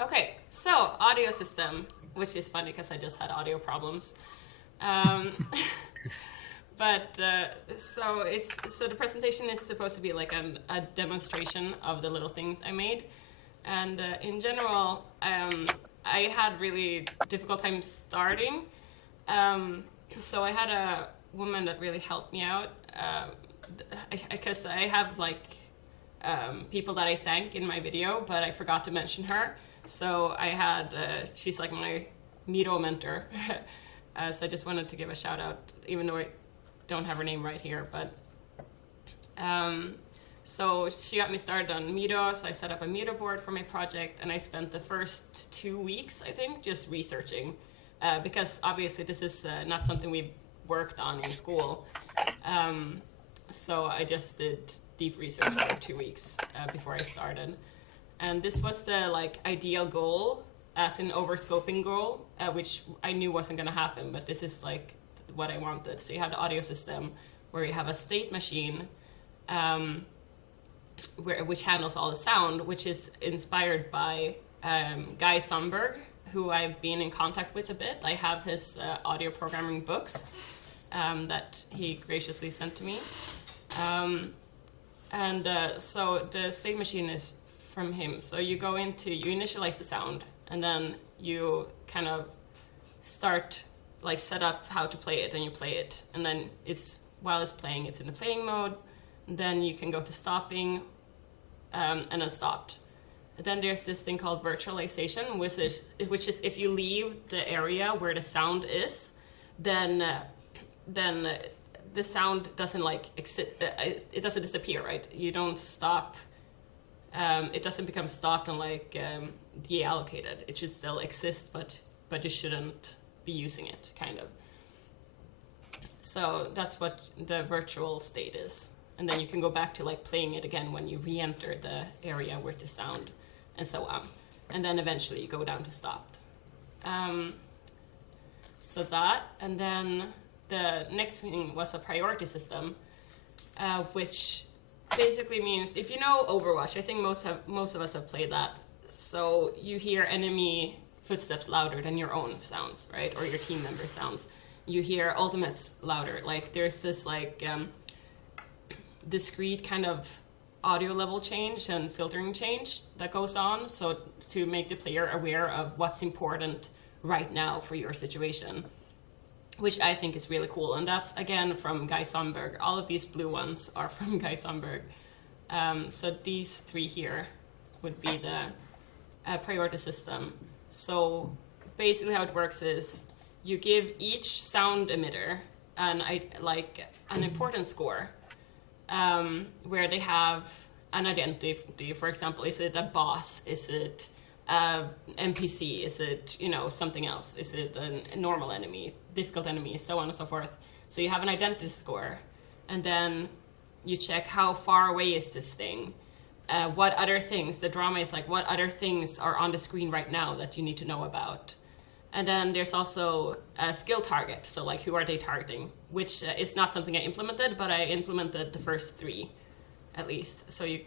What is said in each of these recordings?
Okay, so audio system, which is funny because I just had audio problems. Um, but so the presentation is supposed to be like a demonstration of the little things I made, and in general, I had really difficult time starting. So I had a woman that really helped me out because I have like people that I thank in my video, but I forgot to mention her. So I had, she's like my Miro mentor. So I just wanted to give a shout out, even though I don't have her name right here. But so she got me started on Miro. So I set up a Miro board for my project, and I spent the first 2 weeks, I think, just researching. Because obviously this is not something we worked on in school. So I just did deep research for 2 weeks before I started. And this was the like ideal goal, as an overscoping goal, which I knew wasn't going to happen, but this is like what I wanted. So you have the audio system where you have a state machine which handles all the sound, which is inspired by Guy Sundberg, who I've been in contact with a bit. I have his audio programming books that he graciously sent to me. So the state machine is from him. So you go into, you initialize the sound, and then you kind of start, like set up how to play it, and you play it. And then while it's playing, it's in the playing mode. Then you can go to stopping, and then stopped. Then there's this thing called virtualization, which is if you leave the area where the sound is, then the sound doesn't like it doesn't disappear, right? You don't stop. It doesn't become stopped and like deallocated. It should still exist, but you shouldn't be using it, kind of. So that's what the virtual state is. And then you can go back to like playing it again when you re-enter the area with the sound, and so on. And then eventually you go down to stopped. So that, and then the next thing was a priority system, which basically means, if you know Overwatch, I think most of us have played that. So you hear enemy footsteps louder than your own sounds, right? Or your team member sounds. You hear ultimates louder. Like there's this like discrete kind of audio level change and filtering change that goes on, so to make the player aware of what's important right now for your situation, which I think is really cool. And that's again from Guy Sundberg. All of these blue ones are from Guy Sundberg. So these three here would be the priority system. So basically how it works is you give each sound emitter an importance score, where they have an identity. For example, is it a boss? Is it NPC? Is it something else? Is it a normal enemy, difficult enemy, so on and so forth? So you have an identity score, and then you check how far away is this thing. What other things? The drama is like, what other things are on the screen right now that you need to know about? And then there's also a skill target. So like, who are they targeting? Which is not something I implemented, but I implemented the first three, at least. So you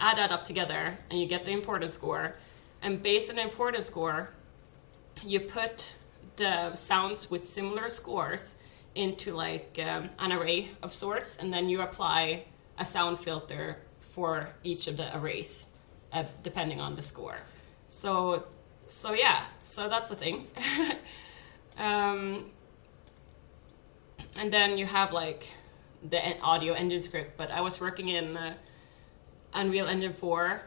add that up together, and you get the importance score. And based on the importance score, you put the sounds with similar scores into like an array of sorts, and then you apply a sound filter for each of the arrays, depending on the score. So yeah, so that's the thing. And then you have like the audio engine script, but I was working in Unreal Engine 4,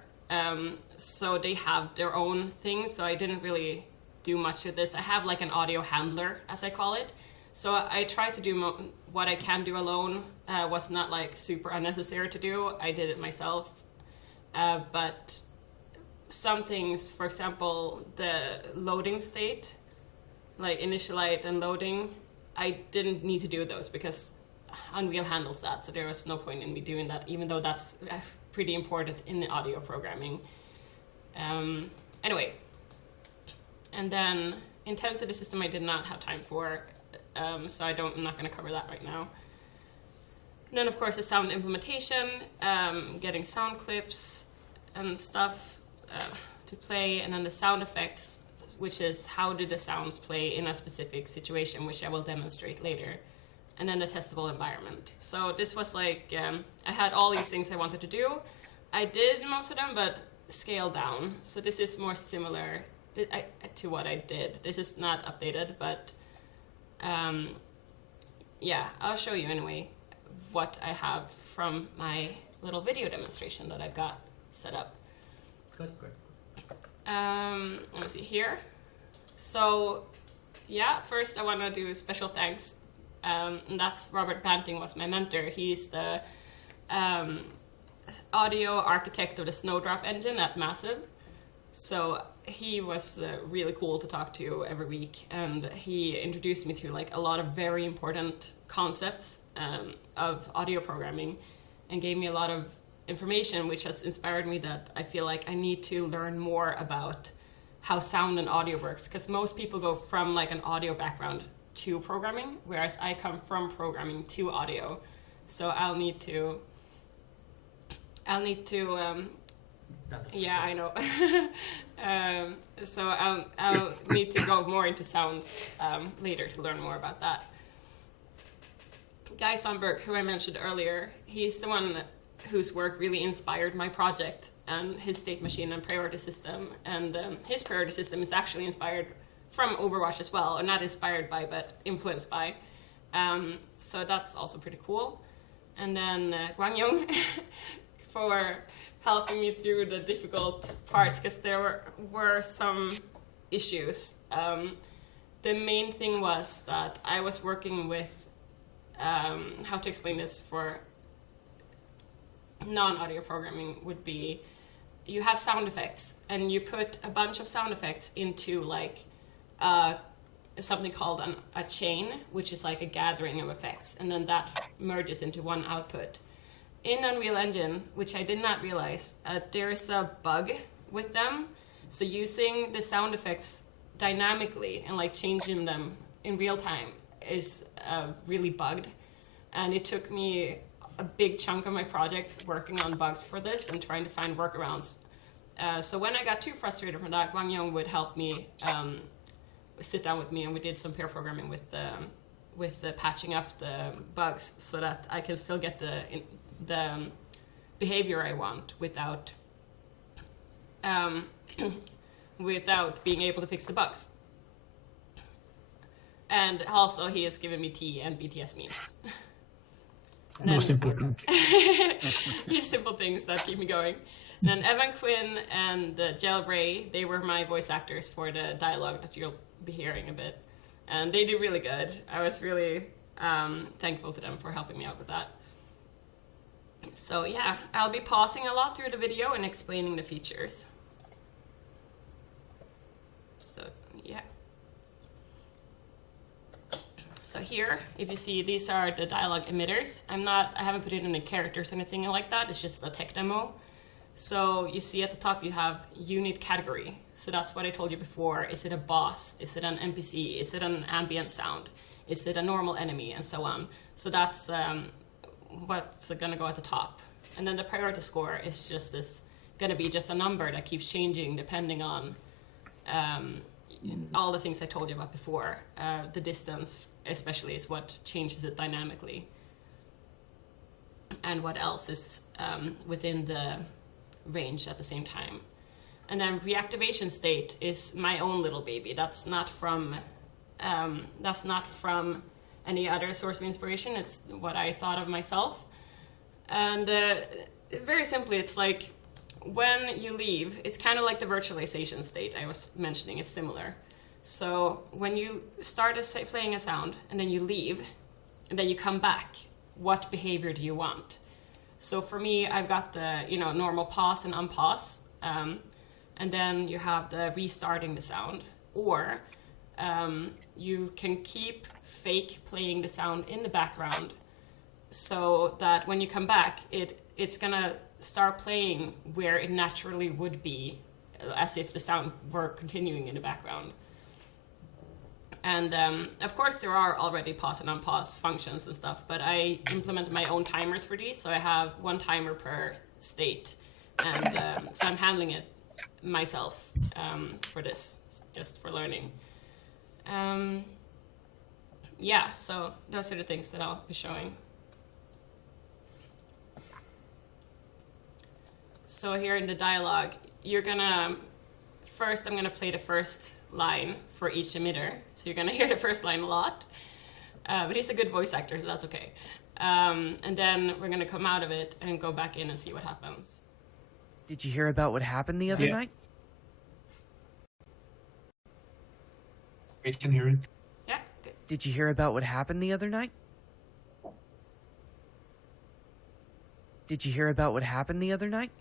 so they have their own thing, so I didn't really do much of this. I have like an audio handler, as I call it. So I try to do what I can do alone. Was not like super unnecessary to do. I did it myself. But some things, for example, the loading state, like initialize and loading, I didn't need to do those because Unreal handles that. So there was no point in me doing that, even though that's pretty important in the audio programming. Anyway, and then intensity system I did not have time for, so I'm not going to cover that right now. And then of course the sound implementation, getting sound clips and stuff, to play, and then the sound effects, which is how do the sounds play in a specific situation, which I will demonstrate later, and then the testable environment. So this was like, I had all these things I wanted to do. I did most of them, but scaled down. So this is more similar to what I did. This is not updated, but yeah, I'll show you anyway what I have from my little video demonstration that I've got set up. Good. Let me see here. So yeah, first I want to do a special thanks. And that's Robert Banting was my mentor. He's the audio architect of the Snowdrop engine at Massive. So he was really cool to talk to every week, and he introduced me to like a lot of very important concepts of audio programming, and gave me a lot of information which has inspired me that I feel like I need to learn more about how sound and audio works, because most people go from like an audio background to programming, whereas I come from programming to audio. So I'll need to yeah, I know. So I'll need to go more into sounds later to learn more about that. Guy Sandberg, who I mentioned earlier, he's the one whose work really inspired my project and his state machine and priority system. And his priority system is actually inspired from Overwatch as well, or not inspired by, but influenced by. So that's also pretty cool. And then Gwang Yong for helping me through the difficult parts, because there were some issues. The main thing was that I was working with, how to explain this for non-audio programming would be, you have sound effects and you put a bunch of sound effects into like something called a chain, which is like a gathering of effects, and then that merges into one output. In Unreal Engine, which I did not realize, there is a bug with them. So using the sound effects dynamically and like changing them in real time is really bugged. And it took me a big chunk of my project working on bugs for this and trying to find workarounds. So when I got too frustrated from that, Gwang Yong would help me sit down with me, and we did some pair programming with the patching up the bugs so that I can still get the behavior I want without without being able to fix the bugs. And also he has given me tea and BTS memes. Most important. These simple things that keep me going. And Evan Quinn and Jel Bray, they were my voice actors for the dialogue that you'll be hearing a bit. And they did really good. I was really thankful to them for helping me out with that. So yeah, I'll be pausing a lot through the video and explaining the features. So yeah. So here, if you see, these are the dialogue emitters. I haven't put in any characters or anything like that. It's just a tech demo. So you see at the top you have unit category. So that's what I told you before. Is it a boss? Is it an NPC? Is it an ambient sound? Is it a normal enemy? And so on. So that's what's going to go at the top. And then the priority score is just going to be just a number that keeps changing depending on all the things I told you about before. The distance especially is what changes it dynamically. And what else is within the range at the same time. And then reactivation state is my own little baby. That's not from any other source of inspiration. It's what I thought of myself. And very simply, it's like when you leave, it's kind of like the virtualization state I was mentioning. It's similar. So when you start playing a sound and then you leave and then you come back, what behavior do you want? So for me, I've got the normal pause and unpause, and then you have the restarting the sound, or you can keep fake playing the sound in the background, so that when you come back, it's gonna start playing where it naturally would be, as if the sound were continuing in the background. And of course, there are already pause and unpause functions and stuff, but I implemented my own timers for these, so I have one timer per state, and so I'm handling it myself for this, just for learning. Yeah, so those are the things that I'll be showing. So here in the dialogue, you're gonna, first I'm gonna play the first line for each emitter. So you're gonna hear the first line a lot. But he's a good voice actor, so that's okay. And then we're gonna come out of it and go back in and see what happens. Did you hear about what happened the other night? I can hear it. Yeah, good. Did you hear about what happened the other night? Did you hear about what happened the other night?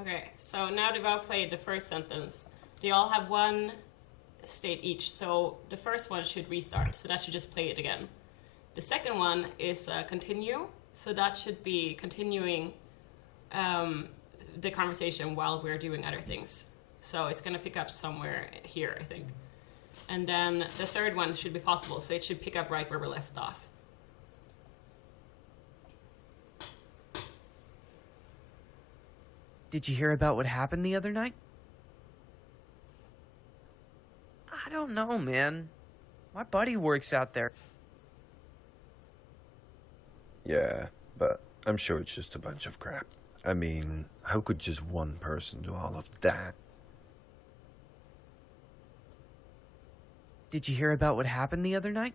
Okay, so now they've all played the first sentence. They all have one state each, so the first one should restart, so that should just play it again. The second one is continue, so that should be continuing the conversation while we're doing other things. So it's going to pick up somewhere here, I think. And then the third one should be possible, so it should pick up right where we left off. Did you hear about what happened the other night? I don't know, man. My buddy works out there. Yeah, but I'm sure it's just a bunch of crap. I mean, how could just one person do all of that? Did you hear about what happened the other night?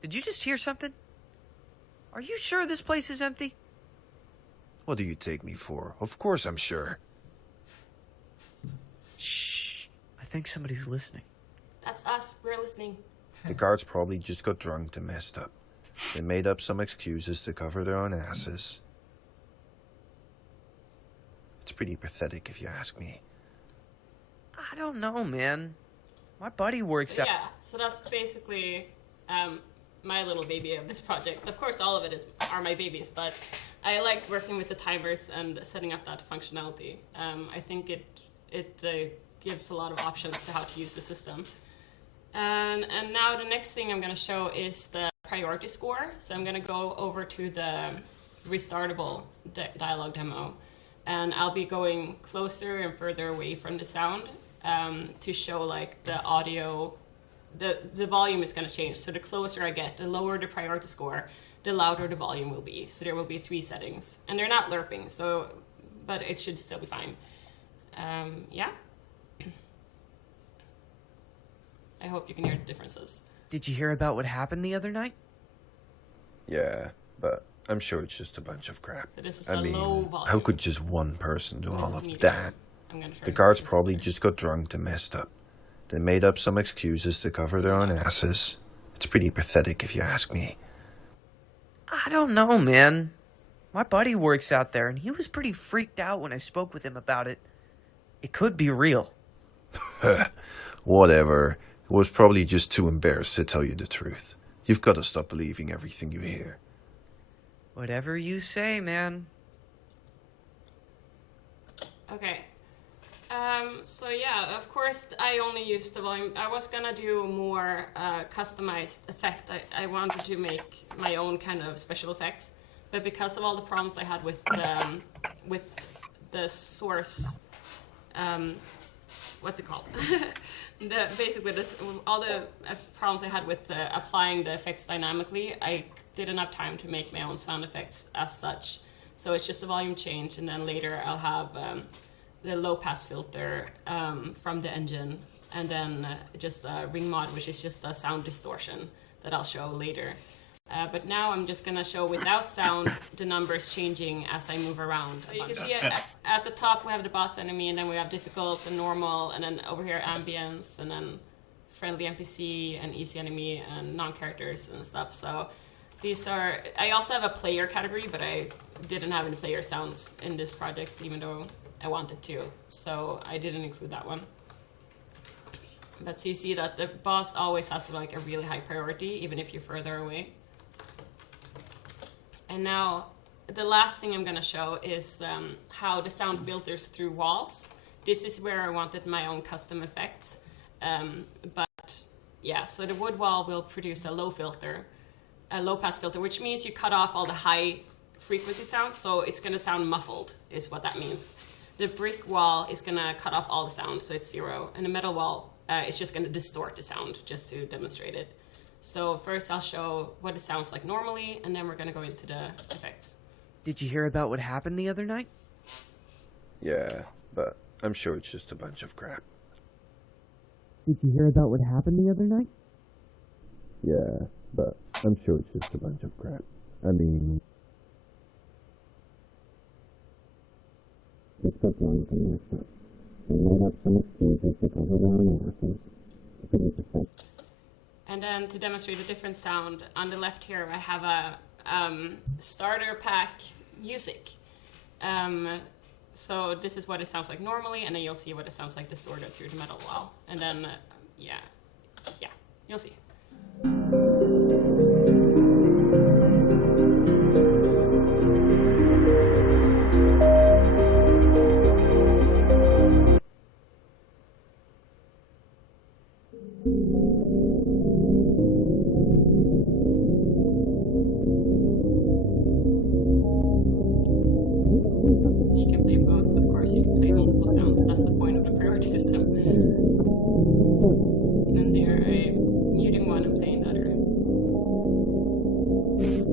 Did you just hear something? Are you sure this place is empty? What do you take me for? Of course I'm sure. Shh. I think somebody's listening. That's us, we're listening. The guards probably just got drunk and messed up. They made up some excuses to cover their own asses. It's pretty pathetic if you ask me. I don't know, man. My buddy works out. Yeah, so that's basically my little baby of this project. Of course, all of it are my babies, but I like working with the timers and setting up that functionality. I think it gives a lot of options to how to use the system. And now the next thing I'm going to show is the priority score. So I'm going to go over to the restartable dialogue demo, and I'll be going closer and further away from the sound to show like the audio. The volume is going to change. So the closer I get, the lower the priority score, the louder the volume will be. So there will be 3 settings, and they're not lerping, so but it should still be fine. Yeah. I hope you can hear the differences. Did you hear about what happened the other night? Yeah, but I'm sure it's just a bunch of crap. So this is I a mean, low volume. how could just one person do This all is of medium. that? I'm gonna try The to guards see this probably better. just got drunk and messed up. They made up some excuses to cover their own asses. It's pretty pathetic if you ask me. I don't know, man. My buddy works out there, and he was pretty freaked out when I spoke with him about it. It could be real. Whatever. He was probably just too embarrassed to tell you the truth. You've got to stop believing everything you hear. Whatever you say, man. Okay. So yeah, of course, I only used the volume. I was gonna do more customized effect. I wanted to make my own kind of special effects, but because of all the problems I had with the source, what's it called? All the problems I had with applying the effects dynamically, I didn't have time to make my own sound effects as such. So it's just a volume change, and then later I'll have the low pass filter from the engine, and then just a ring mod, which is just a sound distortion that I'll show later. But now I'm just gonna show without sound the numbers changing as I move around. So you can see at the top we have the boss enemy, and then we have difficult and normal, and then over here ambience, and then friendly NPC and easy enemy and non-characters and stuff. So these are, I also have a player category, but I didn't have any player sounds in this project, even though I wanted to, so I didn't include that one. But so you see that the boss always has like a really high priority, even if you're further away. And now the last thing I'm gonna show is how the sound filters through walls. This is where I wanted my own custom effects. But yeah, so the wood wall will produce a low pass filter, which means you cut off all the high frequency sound, so it's going to sound muffled, is what that means. The brick wall is going to cut off all the sound, so it's 0. And the metal wall is just going to distort the sound, just to demonstrate it. So first I'll show what it sounds like normally, and then we're going to go into the effects. Did you hear about what happened the other night? Yeah, but I'm sure it's just a bunch of crap. Did you hear about what happened the other night? Yeah, but I'm sure it's just a bunch of crap. I mean... It's the blind thing messed up. They made up some excuses to cover their own asses. It could be perfect. And then to demonstrate a different sound, on the left here I have a starter pack music. So this is what it sounds like normally, and then you'll see what it sounds like distorted through the metal wall. And then, yeah, you'll see. You can play both, of course, you can play multiple sounds, that's the point of the priority system. And there I'm muting one and playing the other.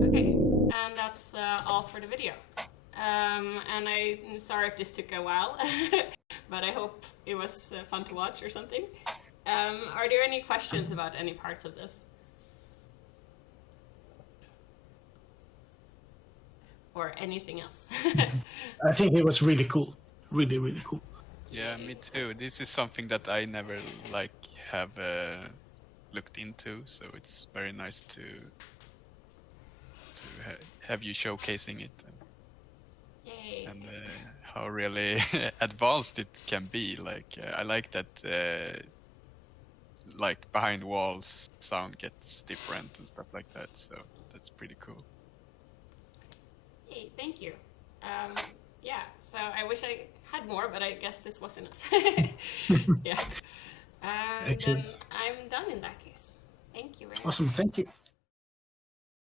Okay, and that's all for the video. And I'm sorry if this took a while, but I hope it was fun to watch or something. Are there any questions about any parts of this? Or anything else? I think it was really cool. Really, really cool. Yeah, me too. This is something that I never have looked into, so it's very nice to have you showcasing it Yay. and how really advanced it can be. I like that behind walls sound gets different and stuff like that, so that's pretty cool. Hey, thank you. Yeah, so I wish I had more, but I guess this was enough. Yeah. Then Excellent. I'm done in that case. Thank you very much. Awesome, thank you.